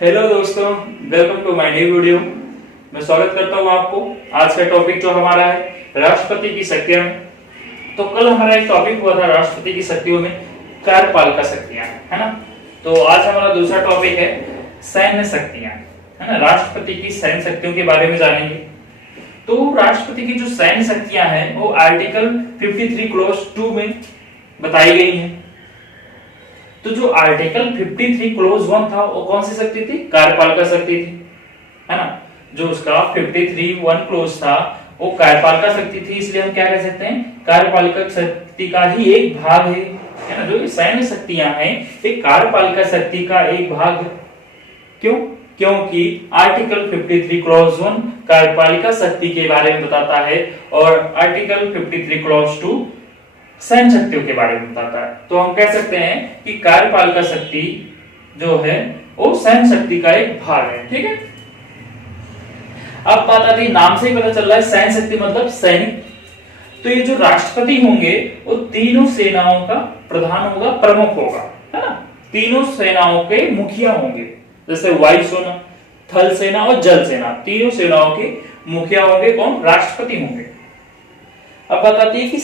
Hello दोस्तों, welcome to my new video. मैं स्वागत करता हूं आपको। आज का टॉपिक जो हमारा है राष्ट्रपति की शक्तियां में। तो कल हमारा एक टॉपिक हुआ था राष्ट्रपति की शक्तियों में कार्यपालिका शक्तियां, है ना। तो आज हमारा दूसरा टॉपिक है सैन्य शक्तियां, है ना। राष्ट्रपति की सैन्य शक्तियों के बारे में जानेंगे। तो राष्ट्रपति की जो सैन्य शक्तियां हैं वो आर्टिकल 53 क्लॉज 2 में बताई गई हैं। तो जो आर्टिकल 53 क्लोज 1 था वो कौन सी शक्ति थी? कार्यपालिका शक्ति थी, है ना। जो उसका 53(1) क्लोज था वो कार्यपालिका शक्ति थी, इसलिए हम क्या कह सकते हैं, कार्यपालिका शक्ति का ही एक भाग है ना। जो सैन्य शक्तियां हैं ये कार्यपालिका शक्ति का एक भाग। क्यों? क्योंकि आर्टिकल 53 क्लॉज 1 कार्यपालिका शक्ति के बारे में बताता है और आर्टिकल 53 क्लॉज 2 सैन्य शक्तियों के बारे में बताता है। तो हम कह सकते हैं कि कार्यपालिका शक्ति जो है वो सैन्य शक्ति का एक भाग है, ठीक है। अब बात आती है, नाम से ही पता चल रहा है सैन्य शक्ति मतलब सैनिक। तो ये जो राष्ट्रपति होंगे वो तीनों सेनाओं का प्रधान होगा, प्रमुख होगा, है ना। तीनों सेनाओं के मुखिया होंगे, जैसे वायुसेना, थल सेना और जल सेना, तीनों सेनाओं के मुखिया होंगे। कौन? राष्ट्रपति होंगे। अब बताती है कि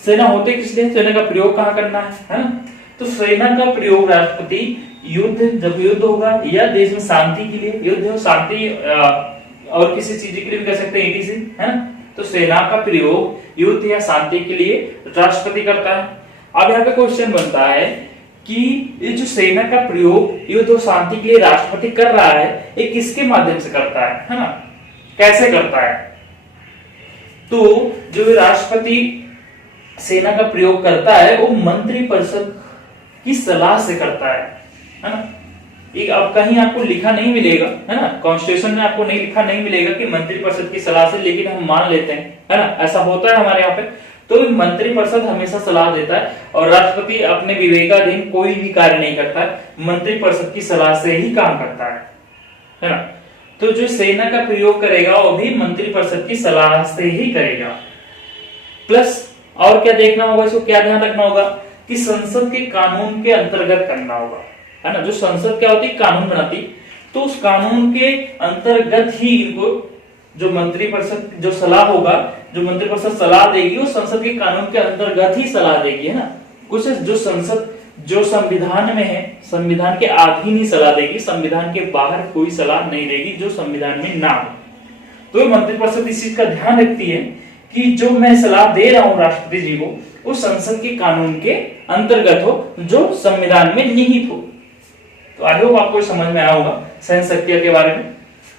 सेना होते किस लिए, सेना का प्रयोग कहां करना है ना। तो सेना का प्रयोग राष्ट्रपति जब युद्ध होगा या देश में शांति के लिए, युद्ध हो, शांति और किसी चीज के लिए भी कर सकते हैं, ETC, है ना। तो सेना का प्रयोग युद्ध या शांति के लिए राष्ट्रपति करता है। अब यहाँ पे क्वेश्चन बनता है कि ये जो सेना का प्रयोग युद्ध और शांति के लिए राष्ट्रपति कर रहा है ये किसके माध्यम से करता है ना, कैसे करता है। तो जो राष्ट्रपति सेना का प्रयोग करता है वो मंत्रिपरिषद की सलाह से करता है ना। एक अब कहीं आपको लिखा नहीं मिलेगा, है ना, कॉन्स्टिट्यूशन में आपको नहीं लिखा नहीं मिलेगा कि मंत्रिपरिषद की सलाह से, लेकिन हम मान लेते हैं, है ना, ऐसा होता है हमारे यहाँ पे। तो मंत्रिपरिषद हमेशा सलाह देता है और राष्ट्रपति अपने विवेकाधीन कोई भी कार्य नहीं करता है, मंत्रिपरिषद की सलाह से ही काम करता है ना। तो जो सेना का प्रयोग करेगा वो भी मंत्रिपरिषद की सलाह से ही करेगा। प्लस और क्या देखना होगा, इसको क्या ध्यान रखना होगा कि संसद के कानून के अंतर्गत करना होगा, है ना। जो संसद क्या होती है, कानून बनाती, तो उस कानून के अंतर्गत ही इनको जो मंत्रिपरिषद जो सलाह होगा, जो मंत्रिपरिषद सलाह देगी वो संसद के कानून के अंतर्गत ही सलाह देगी, है ना। कुछ जो संसद जो संविधान में है, संविधान के अधीन ही सलाह देगी, संविधान के बाहर कोई सलाह नहीं देगी जो संविधान में ना हो। तो मंत्रिपरिषद इस चीज का ध्यान रखती है कि जो मैं सलाह दे रहा हूं राष्ट्रपति जी को वो संसद के कानून के अंतर्गत हो, जो संविधान में निहित हो। तो आई होप आपको समझ में आया होगा सैन्य शक्तियों के बारे में।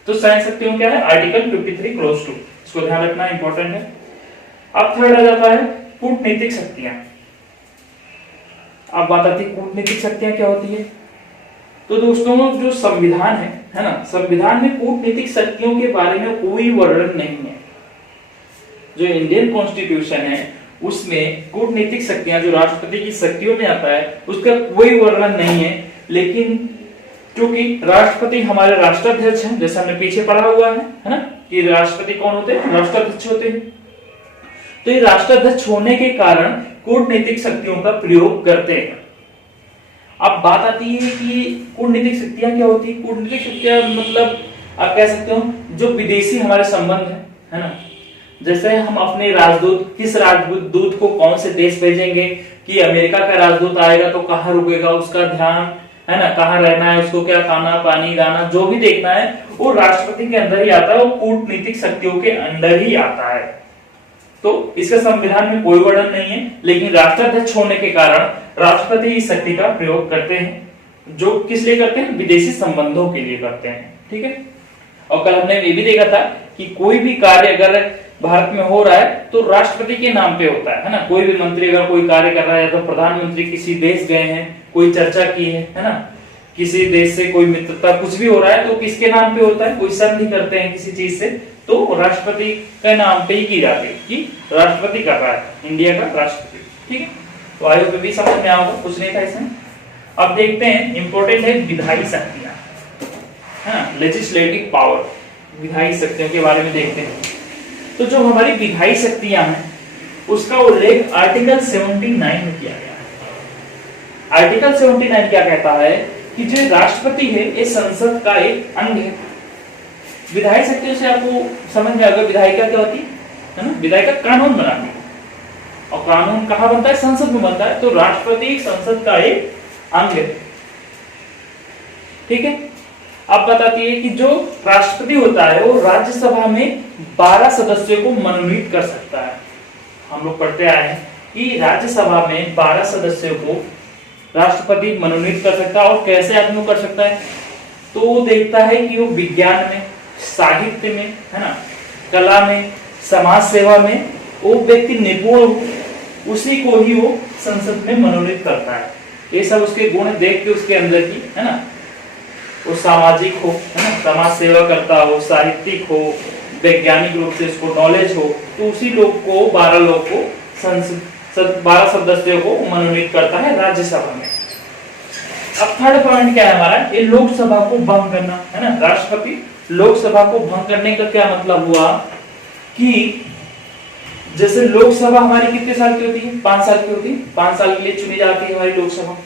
तो सैन्य शक्तियों क्या है? आर्टिकल 53 क्लॉज 2, इसको ध्यान रखना इंपॉर्टेंट है। अब थर्ड आ जाता है कूटनीतिक शक्तियां। अब बात आती है कूटनीतिक शक्तियां क्या होती है। तो दोस्तों जो संविधान है ना, संविधान में कूटनीतिक शक्तियों के बारे में कोई वर्णन नहीं है। जो इंडियन कॉन्स्टिट्यूशन है उसमें कूटनीतिक शक्तियां जो राष्ट्रपति की शक्तियों में आता है उसका कोई वर्णन नहीं है। लेकिन क्योंकि राष्ट्रपति हमारे राष्ट्राध्यक्ष हैं, जैसे हमने पीछे पढ़ा हुआ है ना, कि राष्ट्रपति कौन होते हैं? राष्ट्राध्यक्ष होते हैं। तो ये राष्ट्राध्यक्ष होने के कारण कूटनीतिक शक्तियों का प्रयोग करते हैं। अब बात आती है कि कूटनीतिक शक्तियां क्या होती है। कूटनीतिक शक्तियां मतलब आप कह सकते हो जो विदेशी हमारे संबंध है ना। जैसे हम अपने राजदूत, किस राजदूत को कौन से देश भेजेंगे, कि अमेरिका का राजदूत आएगा तो कहाँ रुकेगा, उसका ध्यान, है ना, कहाँ रहना है, उसको क्या खाना पानी दाना जो भी देखना है वो राष्ट्रपति के अंदर ही आता है, वो कूटनीतिक शक्तियों के अंदर ही आता है। तो इसका संविधान में कोई वर्णन नहीं है, लेकिन राष्ट्राध्यक्ष होने के कारण राष्ट्रपति इस शक्ति का प्रयोग करते हैं। जो किस लिए करते हैं? विदेशी संबंधों के लिए करते हैं, ठीक है। और कल हमने ये भी देखा था कि कोई भी कार्य अगर भारत में हो रहा है तो राष्ट्रपति के नाम पे होता है ना। कोई भी मंत्री अगर कोई कार्य कर रहा है, तो प्रधानमंत्री किसी देश गए हैं, कोई चर्चा की है ना, किसी देश से कोई मित्रता कुछ भी हो रहा है तो किसके नाम पे होता है, कोई संधि करते हैं किसी चीज से, तो राष्ट्रपति के नाम पे ही की जाती है कि राष्ट्रपति कर रहा है, इंडिया का राष्ट्रपति, ठीक है। तो आयोग पे भी समझ में आओगे, कुछ नहीं था इसमें। अब देखते हैं इंपॉर्टेंट है विधायी शक्तियां, है ना, लेजिस्लेटिव पावर, विधायी शक्तियों के बारे में देखते हैं। तो जो हमारी विधायी शक्तियां हैं उसका उल्लेख आर्टिकल 79 में किया गया है। आर्टिकल 79 क्या कहता है कि जो राष्ट्रपति है ये संसद का एक अंग है। विधायी शक्तियों से आपको समझ में आएगा विधायिका क्या होती है ना, विधायिका कानून बनाती है और कानून कहाँ बनता है, संसद में बनता है। तो राष्ट्रपति संसद का एक अंग है, ठीक है। अब बताती है कि जो राष्ट्रपति होता है वो राज्यसभा में 12 सदस्यों को मनोनीत कर सकता है। हम लोग पढ़ते आए हैं कि राज्यसभा में 12 सदस्यों को राष्ट्रपति मनोनीत कर सकता है। और कैसे आदमी कर सकता है, तो वो देखता है कि वो विज्ञान में, साहित्य में, है ना, कला में, समाज सेवा में वो व्यक्ति निपुण हो, उसी को ही वो संसद में मनोनीत करता है। ये सब उसके गुण देख के उसके अंदर की, है ना, वो सामाजिक हो, है ना, समाज सेवा करता हो, साहित्यिक हो, वैज्ञानिक रूप से उसको नॉलेज हो, तो उसी लोग को 12 लोग को संसद 12 सदस्यों को मनोनीत करता है राज्यसभा में। अब थर्ड पॉइंट क्या है हमारा, ये लोकसभा को भंग करना, है ना। राष्ट्रपति लोकसभा को भंग करने का क्या मतलब हुआ कि जैसे लोकसभा हमारी कितने साल की होती है, 5 साल की होती है, 5 साल के लिए चुनी जाती है हमारी लोकसभा।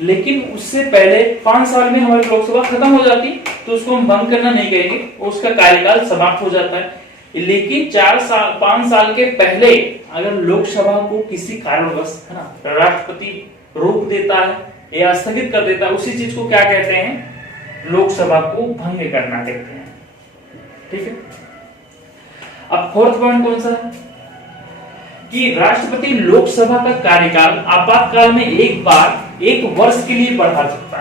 लेकिन उससे पहले 5 साल में हमारी लोकसभा खत्म हो जाती, तो उसको हम भंग करना नहीं कहेंगे, उसका कार्यकाल समाप्त हो जाता है। लेकिन 5 साल के पहले अगर लोकसभा को किसी कारणवश, है ना, राष्ट्रपति रोक देता है या स्थगित कर देता है, उसी चीज को क्या कहते हैं, लोकसभा को भंग करना कहते हैं, ठीक है। अब फोर्थ पॉइंट कौन सा है कि राष्ट्रपति लोकसभा का कार्यकाल आपातकाल में एक बार 1 वर्ष के लिए बढ़ा सकता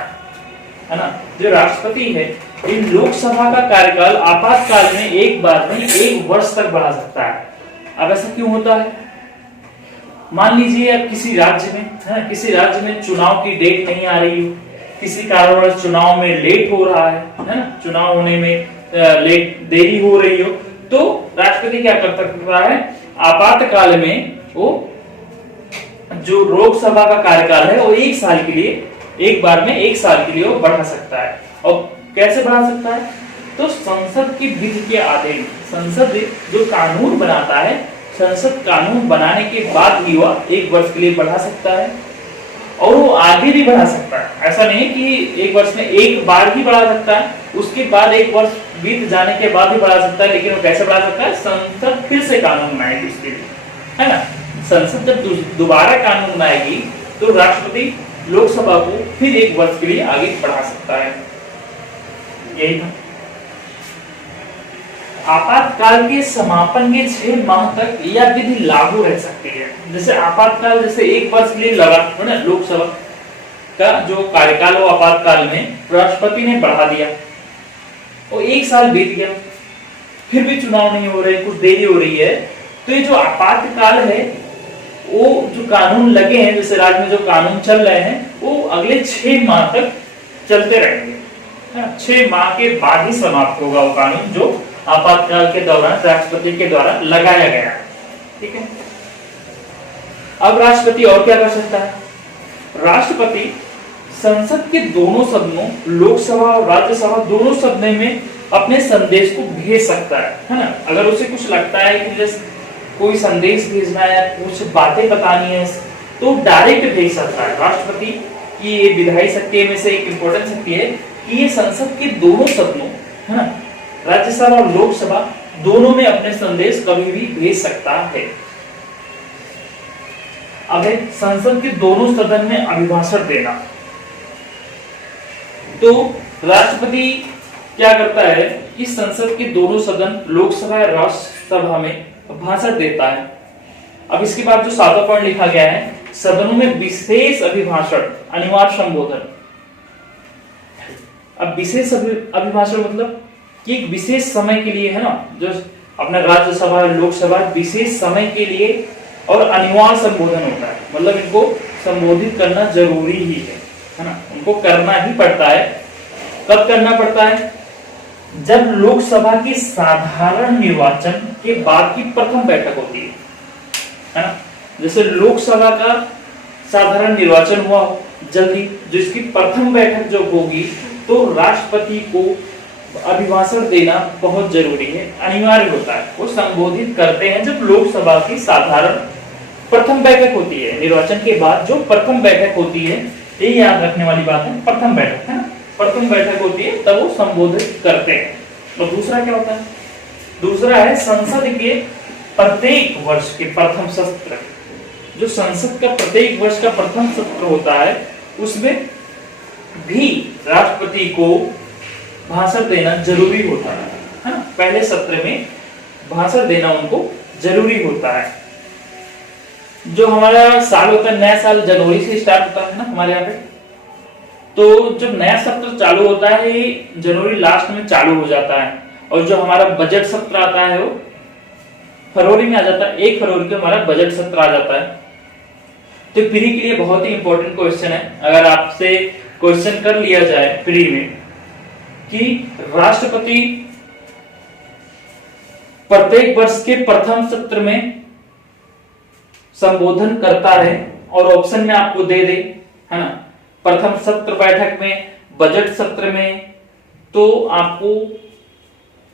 है ना। जो राष्ट्रपति है इन लोकसभा का कार्यकाल आपातकाल में एक बार में 1 वर्ष तक बढ़ा सकता है। अब ऐसा क्यों होता है, मान लीजिए अब किसी राज्य में, है, किसी राज्य में चुनाव की डेट नहीं आ रही हो, किसी कारणवश चुनाव में लेट हो रहा है ना, चुनाव होने में देरी हो रही हो, तो राष्ट्रपति क्या कर सकता है, आपातकाल में वो जो लोकसभा का कार्यकाल है वो 1 साल के लिए, एक बार में 1 साल के लिए वो बढ़ा सकता है। और कैसे बढ़ा सकता है, तो संसद की विधि के अधीन, संसद जो कानून बनाता है, संसद कानून बनाने के बाद ही वह 1 वर्ष के लिए बढ़ा सकता है और वो आगे भी बढ़ा सकता है। ऐसा नहीं कि 1 वर्ष में एक बार ही बढ़ा सकता है, उसके बाद 1 वर्ष बीत जाने के बाद भी बढ़ा सकता है। लेकिन वो कैसे बढ़ा सकता है, संसद फिर से कानून बनाएगी उसके लिए, है ना। संसद जब दोबारा कानून बनाएगी तो राष्ट्रपति लोकसभा को फिर 1 वर्ष के लिए आगे बढ़ा सकता है। यही था। आपातकाल के समापन के 6 माह तक यह विधि लागू रह सकती है। जैसे आपातकाल, जैसे 1 वर्ष के लिए लगा है ना, लोकसभा का जो कार्यकाल हो आपातकाल में राष्ट्रपति ने बढ़ा दिया, वो 1 साल बीत गया, फिर भी चुनाव नहीं हो रहे, कुछ देरी हो रही है, तो ये जो आपातकाल है वो जो कानून लगे हैं, जैसे राज्य में जो कानून चल रहे हैं, वो अगले 6 माह तक चलते रहेंगे, 6 माह के बाद ही समाप्त होगा वो कानून जो आपातकाल के दौरान राष्ट्रपति के द्वारा लगाया गया, ठीक है। अब राष्ट्रपति और क्या कर सकता है, राष्ट्रपति संसद के दोनों सदनों, लोकसभा और राज्यसभा दोनों सदनों में अपने संदेश को भेज सकता है ना। अगर उसे कुछ लगता है कि जैसे कोई संदेश भेजना है, कुछ बातें बतानी है, तो डायरेक्ट भेज सकता है। राष्ट्रपति की ये विधायी शक्ति में से एक इंपॉर्टेंट शक्ति है कि ये संसद के दोनों सदनों, है ना, राज्यसभा और लोकसभा दोनों में अपने संदेश कभी भी भेज सकता है। अब है संसद के दोनों सदन में अभिभाषण देना। तो राष्ट्रपति क्या करता है कि संसद के दोनों सदन, लोकसभा और राज्यसभा में भाषण देता है। अब इसके बाद जो 7वां पॉइंट लिखा गया है, सदनों में विशेष अभिभाषण, अनिवार्य संबोधन। अब विशेष अभिभाषण मतलब कि एक विशेष समय के लिए, है ना, जो अपना राज्यसभा लोकसभा विशेष समय के लिए और अनिवार्य संबोधन होता है, मतलब इनको संबोधित करना जरूरी ही है ना, उनको करना ही पड़ता है। कब करना पड़ता है, जब लोकसभा की साधारण निर्वाचन के बाद की प्रथम बैठक होती है ना। जैसे लोकसभा का साधारण निर्वाचन हुआ जल्दी, जो इसकी प्रथम बैठक जो होगी, तो राष्ट्रपति को अभिभाषण देना बहुत जरूरी है, अनिवार्य होता है। वो संबोधित करते हैं जब लोकसभा की साधारण प्रथम बैठक होती है, निर्वाचन के बाद जो प्रथम बैठक होती है, ये याद रखने वाली बात है, प्रथम बैठक है ना, प्रथम बैठक होती है तब वो संबोधित करते हैं। तो दूसरा क्या होता है? दूसरा है संसद के प्रत्येक वर्ष के प्रथम सत्र। जो संसद का प्रत्येक वर्ष का प्रथम सत्र होता है उसमें भी राष्ट्रपति को भाषण देना जरूरी होता है ना। पहले सत्र में भाषण देना उनको जरूरी होता है। जो हमारा साल होता है, नया साल जनवरी से स्टार्ट होता है ना हमारे यहाँ पे, तो जब नया सत्र चालू होता है ये जनवरी लास्ट में चालू हो जाता है, और जो हमारा बजट सत्र आता है वो फरवरी में आ जाता है। 1 फरवरी को हमारा बजट सत्र आ जाता है। तो प्री के लिए बहुत ही इंपॉर्टेंट क्वेश्चन है। अगर आपसे क्वेश्चन कर लिया जाए प्री में कि राष्ट्रपति प्रत्येक वर्ष के प्रथम सत्र में संबोधन करता है, और ऑप्शन में आपको दे दे, है ना, प्रथम सत्र बैठक में, बजट सत्र में, तो आपको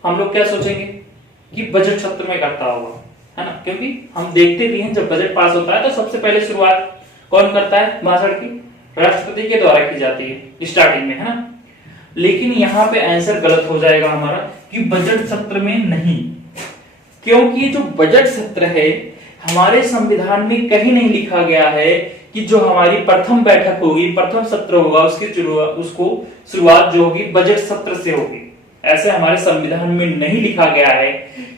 हम लोग क्या सोचेंगे कि बजट सत्र में करता होगा, है ना। क्योंकि हम देखते भी हैं जब बजट पास होता है तो सबसे पहले शुरुआत कौन करता है भाषण की? राष्ट्रपति के द्वारा की जाती है स्टार्टिंग में, है ना। लेकिन यहाँ पे आंसर गलत हो जाएगा हमारा कि बजट सत्र में नहीं, क्योंकि जो बजट सत्र है हमारे संविधान में कहीं नहीं लिखा गया है कि जो हमारी प्रथम बैठक होगी, प्रथम सत्र होगा, उसको शुरुआत जो होगी बजट सत्र से होगी। ऐसे हमारे संविधान में नहीं लिखा गया है।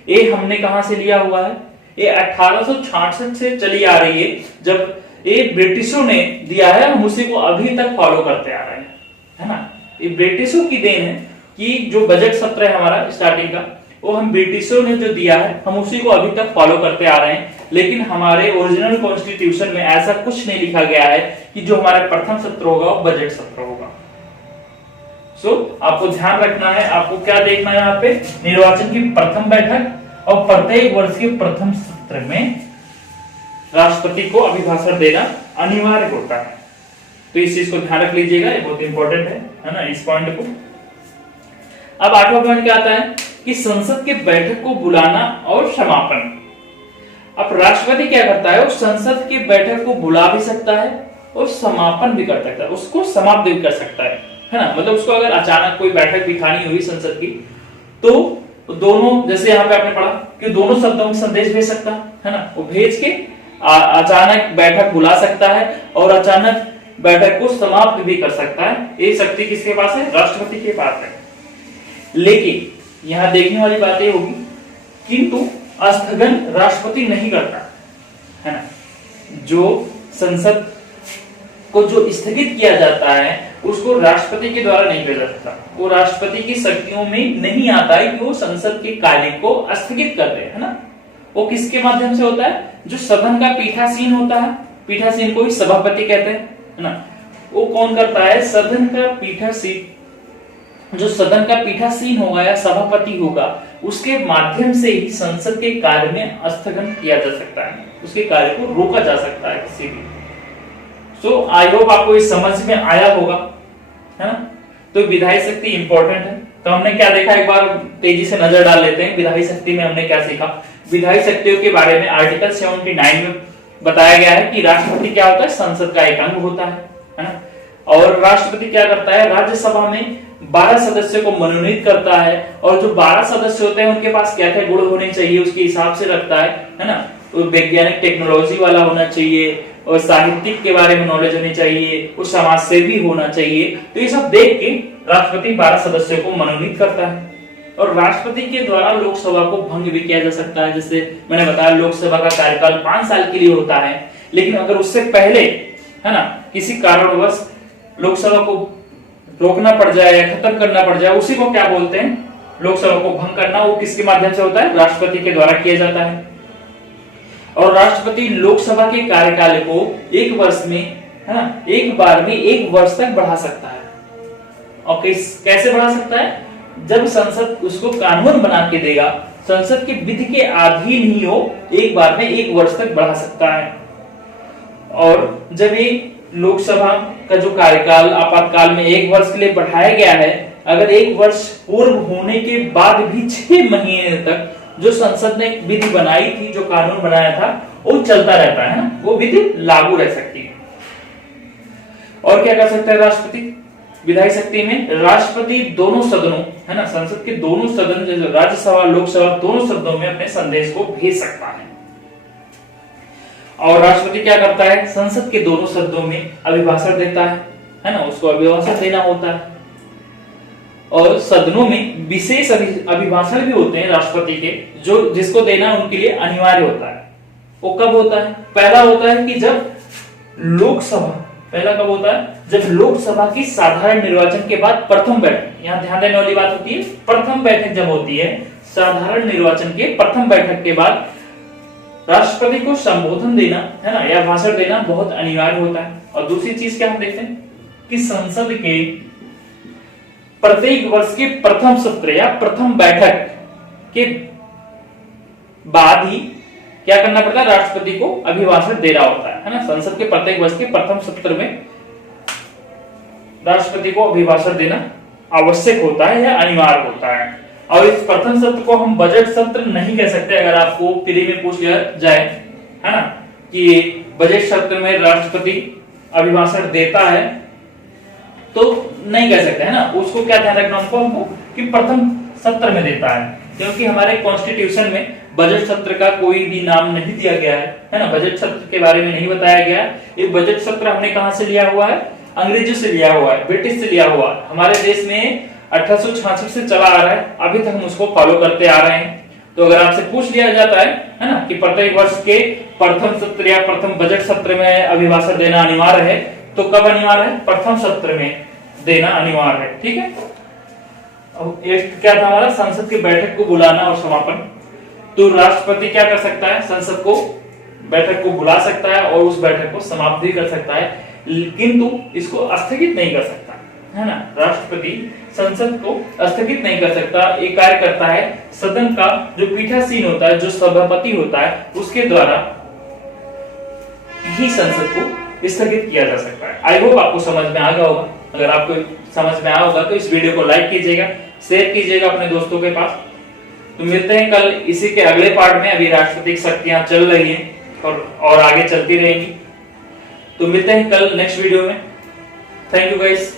ये हमने कहां से लिया हुआ है? ये 1866 से चली आ रही है, जब ये ब्रिटिशों ने दिया है, हम उसी को अभी तक फॉलो करते आ रहे हैं, है ना। ये ब्रिटिशों की देन है कि जो बजट सत्र है हमारा स्टार्टिंग का, वो हम ब्रिटिशों ने जो दिया है हम उसी को अभी तक फॉलो करते आ रहे हैं। लेकिन हमारे ओरिजिनल कॉन्स्टिट्यूशन में ऐसा कुछ नहीं लिखा गया है कि जो हमारा प्रथम सत्र होगा वो बजट सत्र होगा। आपको ध्यान रखना है, आपको क्या देखना है यहाँ पे? निर्वाचन की प्रथम बैठक और प्रत्येक वर्ष के प्रथम सत्र में राष्ट्रपति को अभिभाषण देना अनिवार्य होता है। तो इस चीज को ध्यान रख लीजिएगा, ये बहुत इंपॉर्टेंट है ना, इस पॉइंट को। अब 8वां पॉइंट क्या आता है कि संसद के बैठक को बुलाना और समापन। अब राष्ट्रपति क्या करता है? वो संसद की बैठक को बुला भी सकता है और समापन भी कर सकता है, उसको समाप्त भी कर सकता है ना। मतलब उसको अगर अचानक कोई बैठक बिठानी हुई संसद की, तो दोनों, जैसे यहाँ पे आपने पढ़ा कि दोनों शब्दों में संदेश भेज सकता है ना, वो भेज के अचानक बैठक बुला सकता है और अचानक बैठक को समाप्त भी कर सकता है। ये शक्ति किसके पास है? राष्ट्रपति के पास है। लेकिन यहाँ देखने वाली बात ये होगी, किंतु स्थगन राष्ट्रपति नहीं करता, है ना। जो संसद को जो स्थगित किया जाता है उसको राष्ट्रपति के द्वारा नहीं किया जा सकता। वो राष्ट्रपति की शक्तियों में नहीं आता है कि वो संसद के कार्य को स्थगित कर दे, है ना। वो किसके माध्यम से होता है? जो सदन का पीठासीन होता है, पीठासीन को ही सभापति कहते हैं, है ना। वो कौन करता है? सदन का पीठासीन, जो सदन का पीठासीन होगा या सभापति होगा, उसके माध्यम से ही संसद के कार्य में स्थगन किया जा सकता है, उसके कार्य को रोका जा सकता है किसी भी। आई होप आपको इस समझ में आया होगा, है ना। तो विधायी शक्ति इंपॉर्टेंट है। तो हमने क्या देखा, एक बार तेजी से नजर डाल लेते हैं विधायी शक्ति में हमने क्या सीखा। विधायी शक्तियों के बारे में आर्टिकल 79 में बताया गया है कि राष्ट्रपति क्या होता है? संसद का एक अंग होता है ना। और राष्ट्रपति क्या करता है? राज्यसभा में 12 सदस्यों को मनोनीत करता है, और जो 12 सदस्य होते हैं उनके पास क्या क्या गुण होने चाहिए उसके हिसाब से रखता है ना। तो वैज्ञानिक टेक्नोलॉजी वाला होना चाहिए, और साहित्यिक के बारे में नॉलेज होनी चाहिए, वो समाज सेवी होना चाहिए। तो ये सब देख के राष्ट्रपति 12 सदस्यों को मनोनीत करता है। और राष्ट्रपति के द्वारा लोकसभा को भंग भी किया जा सकता है। जैसे मैंने बताया लोकसभा का कार्यकाल 5 साल के लिए होता है, लेकिन अगर उससे पहले, है ना, किसी कारणवश लोकसभा को रोकना पड़ जाए या खत्म करना पड़ जाए, उसी को क्या बोलते हैं? लोकसभा को भंग करना। वो किसके माध्यम से होता है? राष्ट्रपति के द्वारा किया जाता है। और राष्ट्रपति लोकसभा के कार्यकाल को 1 वर्ष में, है ना, एक बार में 1 वर्ष तक बढ़ा सकता है। और कैसे बढ़ा सकता है? जब संसद उसको कानून बना के देगा, संसद की विधि के अधीन ही हो, एक बार में 1 वर्ष तक बढ़ा सकता है। और जब ये लोकसभा का जो कार्यकाल आपातकाल में 1 वर्ष के लिए बढ़ाया गया है, अगर 1 वर्ष पूर्व होने के बाद भी 6 महीने तक जो संसद ने विधि बनाई थी, जो कानून बनाया था, वो चलता रहता है ना, वो विधि लागू रह सकती है। और क्या कर सकता है राष्ट्रपति विधायी शक्ति में? राष्ट्रपति दोनों सदनों, है ना, संसद के दोनों सदन जैसे राज्यसभा लोकसभा दोनों सदनों में अपने संदेश को भेज सकता है। और राष्ट्रपति क्या करता है? संसद के दोनों सदनों में अभिभाषण देता है ना, उसको अभिभाषण देना होता है। और सदनों में विशेष अभिभाषण भी होते हैं राष्ट्रपति के, जो जिसको देना उनके लिए अनिवार्य होता है। वो कब होता है? पहला होता है कि जब लोकसभा, पहला कब होता है? जब लोकसभा की साधारण निर्वाचन के बाद प्रथम बैठक, यहाँ ध्यान देने वाली बात होती है, प्रथम बैठक जब होती है, साधारण निर्वाचन के प्रथम बैठक के बाद राष्ट्रपति को संबोधन देना, है ना, या भाषण देना बहुत अनिवार्य होता है। और दूसरी चीज क्या हम देखते हैं कि संसद के प्रत्येक वर्ष के प्रथम सत्र या प्रथम बैठक के बाद ही क्या करना पड़ता है? राष्ट्रपति को अभिभाषण देना होता है ना। संसद के प्रत्येक वर्ष के प्रथम सत्र में राष्ट्रपति को अभिभाषण देना आवश्यक होता है या अनिवार्य होता है। और इस प्रथम सत्र को हम बजट सत्र नहीं कह सकते। अगर आपको प्री में पूछ लिया जाए, है ना, कि बजट सत्र में राष्ट्रपति अभिभाषण देता है, तो नहीं कह सकते, है ना। उसको क्या ध्यान रखना हमको कि प्रथम सत्र में देता है, क्योंकि हमारे कॉन्स्टिट्यूशन में बजट सत्र का कोई भी नाम नहीं दिया गया है ना। बजट सत्र के बारे में नहीं बताया गया है। ये बजट सत्र हमने कहां से लिया हुआ है? अंग्रेजों से लिया हुआ है, ब्रिटिश से लिया हुआ है। हमारे देश में 1866 से चला आ रहा है, अभी तक हम उसको फॉलो करते आ रहे हैं। तो अगर आपसे पूछ लिया जाता है ना, कि प्रत्येक वर्ष के प्रथम सत्र या प्रथम बजट सत्र में अभिभाषण देना अनिवार्य है, तो कब अनिवार्य है? प्रथम सत्र में देना अनिवार्य है। ठीक है। अब एक क्या था हमारा? संसद की बैठक को बुलाना और समापन। तो राष्ट्रपति क्या कर सकता है? संसद को बैठक को बुला सकता है और उस बैठक को समाप्त भी कर सकता है, किंतु इसको स्थगित नहीं कर सकता, है ना। राष्ट्रपति संसद को स्थगित नहीं कर सकता। एक कार्य करता है, सदन का जो पीठासीन होता है, जो सभापति होता है, उसके द्वारा ही संसद को स्थगित किया जा सकता है। आई होप आपको समझ में आ गया होगा। अगर आपको समझ में आया होगा तो इस वीडियो को लाइक कीजिएगा, शेयर कीजिएगा अपने दोस्तों के पास। तो मिलते हैं कल इसी के अगले पार्ट में। अभी राष्ट्रपतिक शक्तियां चल रही हैं और आगे चलती रहेंगी। तो मिलते हैं कल नेक्स्ट वीडियो में। Thank you guys.